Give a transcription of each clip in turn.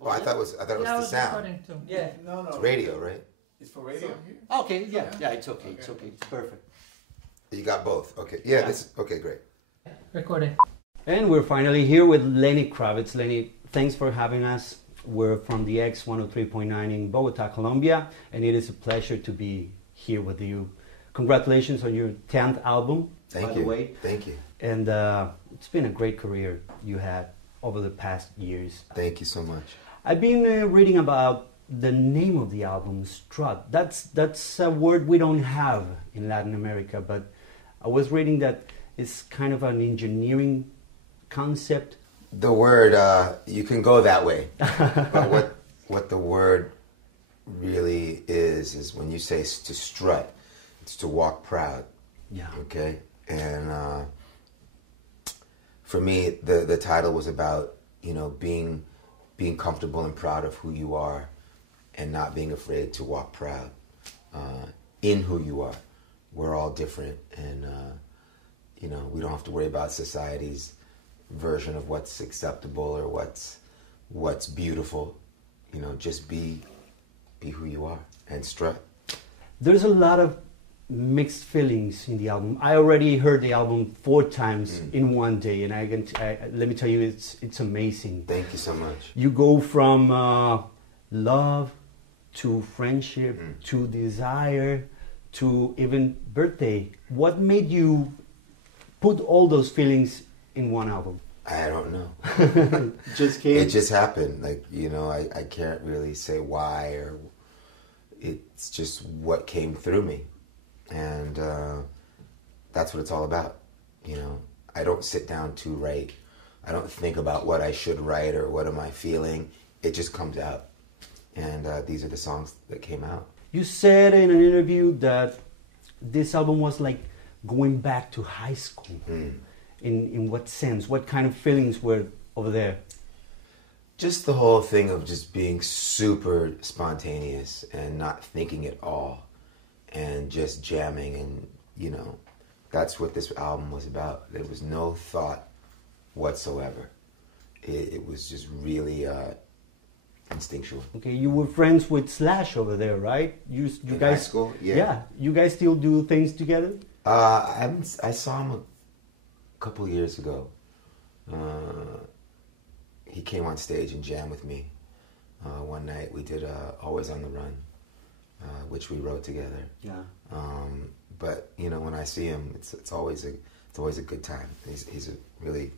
Oh, I thought it was the sound. Yeah. No. It's radio, right? It's for radio. Okay, yeah, it's okay. It's okay. It's perfect. You got both. Okay. Yeah, this okay, great. Recording. And we're finally here with Lenny Kravitz. Lenny, thanks for having us. We're from the X 103.9 in Bogota, Colombia, and it is a pleasure to be here with you. Congratulations on your 10th album, Thank by you. the way. Thank you. And it's been a great career you had over the past years. Thank you so much. I've been reading about the name of the album, STRUT. That's a word we don't have in Latin America, but I was reading that it's kind of an engineering concept. The word, you can go that way, but what the word really is when you say to strut, it's to walk proud. Yeah. Okay? And for me, the title was about, being comfortable and proud of who you are and not being afraid to walk proud in who you are. We're all different, and, we don't have to worry about society's version of what's acceptable or what's beautiful. Just be who you are and strut. There's a lot of mixed feelings in the album. I already heard the album 4 times in one day, and let me tell you, it's amazing. Thank you so much. You go from love to friendship to desire to even birthday. What made you put all those feelings in one album? I don't know. Just came. It just happened. I can't really say why, or it's just what came through me. And that's what it's all about. I don't sit down to write. I don't think about what I should write or what am I feeling. It just comes out. And these are the songs that came out. You said in an interview that this album was like going back to high school. In what sense? What kind of feelings were over there? Just the whole thing of just being super spontaneous and not thinking at all and just jamming, and that's what this album was about. There was no thought whatsoever. It was just really instinctual. Okay, you were friends with Slash over there, right? You in guys, high school? Yeah. Yeah, you guys still do things together? I saw him a couple years ago. He came on stage and jammed with me one night. We did Always on the Run, which we wrote together. Yeah. But when I see him, it's always a good time. He's a really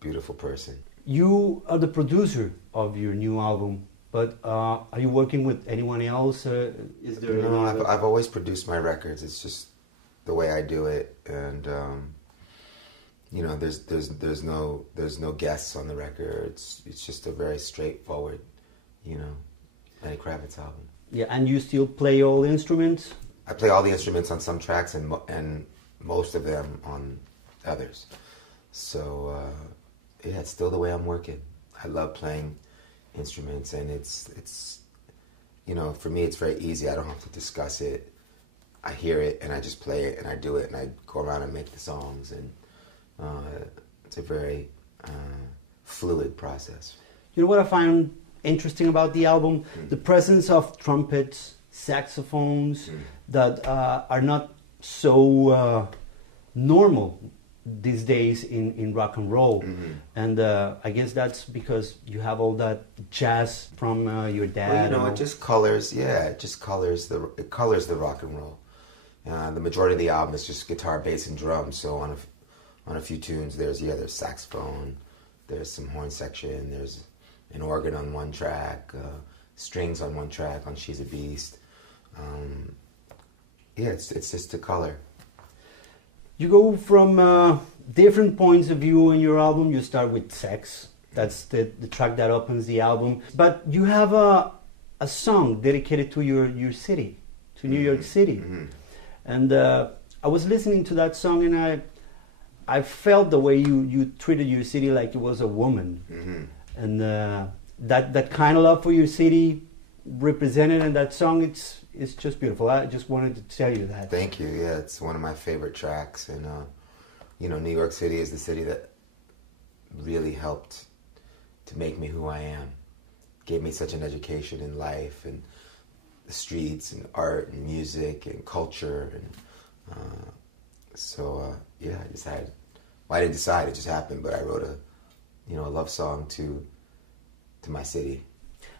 beautiful person. You are the producer of your new album, but are you working with anyone else? Is there? No, I've always produced my records. It's just the way I do it, and there's no guests on the record. It's just a very straightforward, Lenny Kravitz album. Yeah, and you still play all instruments? I play all the instruments on some tracks and most of them on others. So it's still the way I'm working. I love playing instruments, and it's for me it's very easy. I don't have to discuss it. I hear it and I just play it and I do it and I go around and make the songs, and it's a very fluid process. You know what I find interesting about the album? The presence of trumpets, saxophones that are not so normal these days in rock and roll. And I guess that's because you have all that jazz from your dad. Well, it just colors, it just colors the rock and roll. The majority of the album is just guitar, bass, and drums. So on a few tunes, there's saxophone, there's some horn section, there's an organ on one track, strings on one track on She's a Beast. It's just a color. You go from different points of view in your album. You start with Sex. That's the track that opens the album. But you have a song dedicated to your city, to New York City. And I was listening to that song, and I felt the way you treated your city like it was a woman. And that kind of love for your city represented in that song, it's just beautiful. I just wanted to tell you that. Thank you. Yeah, it's one of my favorite tracks. And, New York City is the city that really helped to make me who I am. gave me such an education in life and the streets and art and music and culture. And yeah, I decided, well, I didn't decide, it just happened, but I wrote a love song to my city.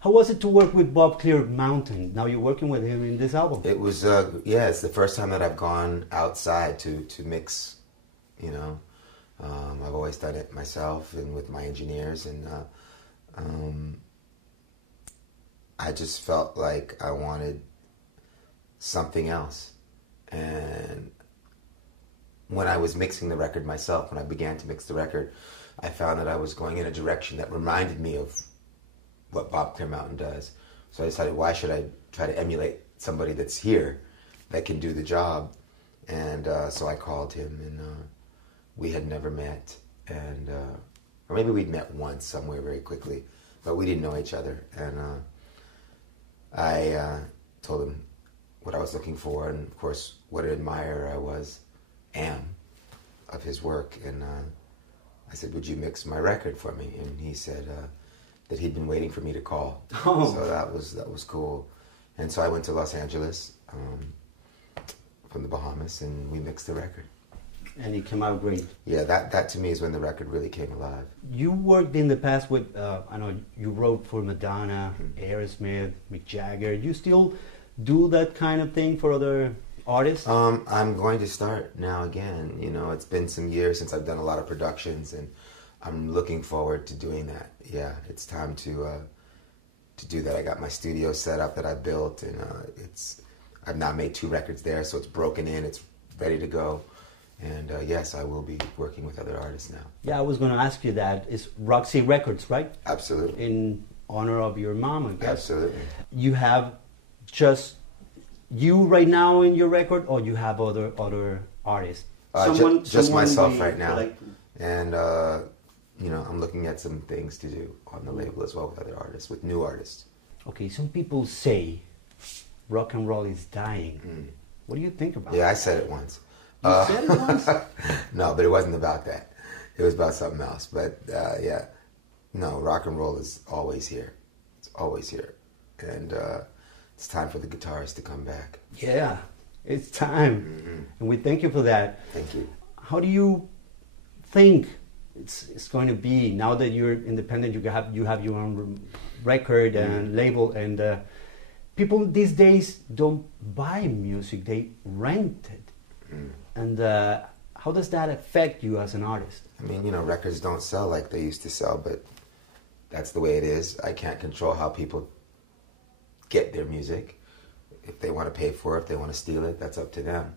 How was it to work with Bob Clear Mountain? Now you're working with him in this album. It was, it's the first time that I've gone outside to mix, I've always done it myself and with my engineers, and I just felt like I wanted something else. And when I was mixing the record myself, when I began to mix the record, I found that I was going in a direction that reminded me of what Bob Clear Mountain does. So I decided, why should I try to emulate somebody that's here that can do the job? And so I called him, and we had never met, and or maybe we'd met once somewhere very quickly, but we didn't know each other. And I told him what I was looking for, and of course what an admirer I am of his work. And I said, would you mix my record for me? And he said that he'd been waiting for me to call. Oh. So that was cool. And so I went to Los Angeles from the Bahamas, and we mixed the record. And it came out great. Yeah, that to me is when the record really came alive. You worked in the past with, I know you wrote for Madonna, Aerosmith, Mick Jagger. You still do that kind of thing for other artists? I'm going to start now again. It's been some years since I've done a lot of productions, and I'm looking forward to doing that. Yeah, it's time to do that. I got my studio set up that I built, and I've now made 2 records there, so it's broken in, it's ready to go. And yes, I will be working with other artists now. Yeah, I was going to ask you that. It's Roxy Records, right? Absolutely. In honor of your mom, I guess. Absolutely. You have just you right now in your record, or you have other artists? Just myself right now. And I'm looking at some things to do on the label as well with other artists, with new artists. Okay, some people say rock and roll is dying. What do you think about that? Yeah, I said it once. You said it once? No, but it wasn't about that. It was about something else. But yeah, no, rock and roll is always here. It's always here. And it's time for the guitarists to come back. Yeah, it's time. And we thank you for that. Thank you. How do you think it's going to be now that you're independent? You have your own record and label, and people these days don't buy music; they rent it. And how does that affect you as an artist? I mean, records don't sell like they used to sell, but that's the way it is. I can't control how people get their music. If they want to pay for it, if they want to steal it, that's up to them.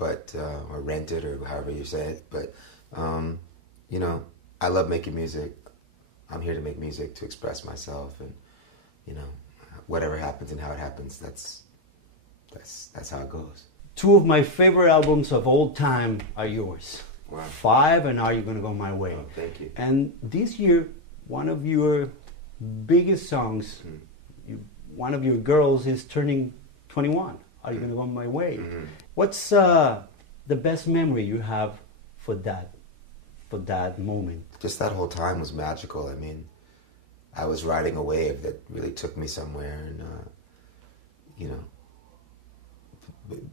Or rent it, or however you say it. But, I love making music. I'm here to make music, to express myself, and, whatever happens and how it happens, that's how it goes. 2 of my favorite albums of all time are yours. Wow. 5 and Are You Gonna Go My Way? Oh, thank you. And this year, one of your biggest songs, one of your girls is turning 21. Are You Gonna Go My Way? What's the best memory you have for that moment? Just that whole time was magical. I mean, I was riding a wave that really took me somewhere, and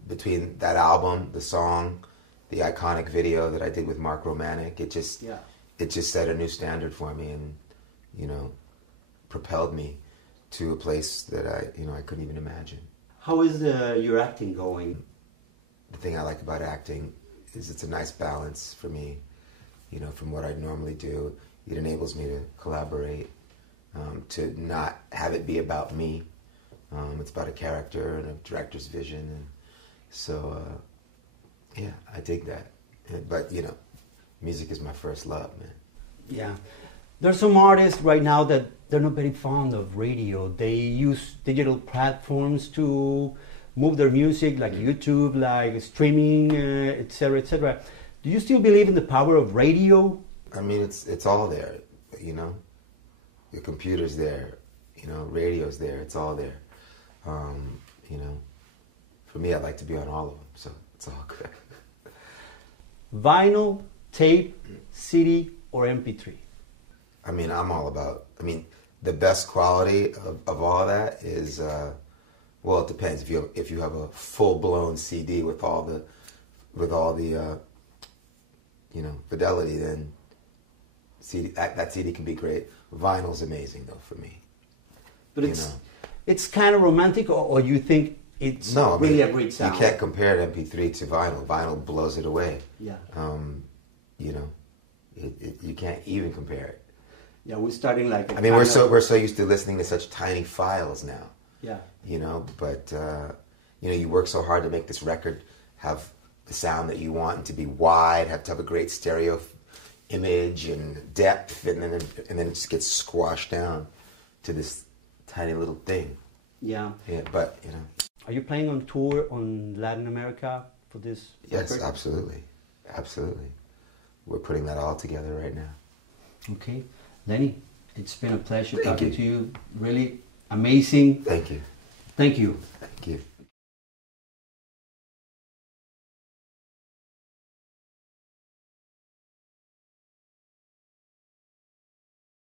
between that album, the song, the iconic video that I did with Mark Romanek, it just set a new standard for me, and propelled me to a place that I couldn't even imagine. How is your acting going? The thing I like about acting is it's a nice balance for me, from what I normally do. It enables me to collaborate, to not have it be about me. It's about a character and a director's vision, and so yeah, I dig that. But music is my first love, man. Yeah, there's some artists right now that they're not very fond of radio. They use digital platforms to move their music, like YouTube, like streaming, etc., etc. Do you still believe in the power of radio? I mean, it's all there, The computer's there, radio's there. It's all there. For me, I like to be on all of them, so it's all good. Vinyl, tape, CD, or MP3? I mean, I'm all about. I mean, the best quality of all of that is, well, it depends. If you have a full blown CD with all the fidelity, then that CD can be great. Vinyl's amazing though for me. But it's kind of romantic, or you think it's really a great sound? You can't compare MP3 to vinyl. Vinyl blows it away. Yeah. You can't even compare it. Yeah, we're starting like. We're so used to listening to such tiny files now. Yeah. But you work so hard to make this record have the sound that you want and to be wide, have to have a great stereo image and depth, and then it just gets squashed down to this tiny little thing. Yeah. Yeah, but Are you playing on tour on Latin America for this Yes, record? absolutely. We're putting that all together right now. Okay. Lenny, it's been a pleasure talking to you. Really amazing. Thank you. Thank you. Thank you.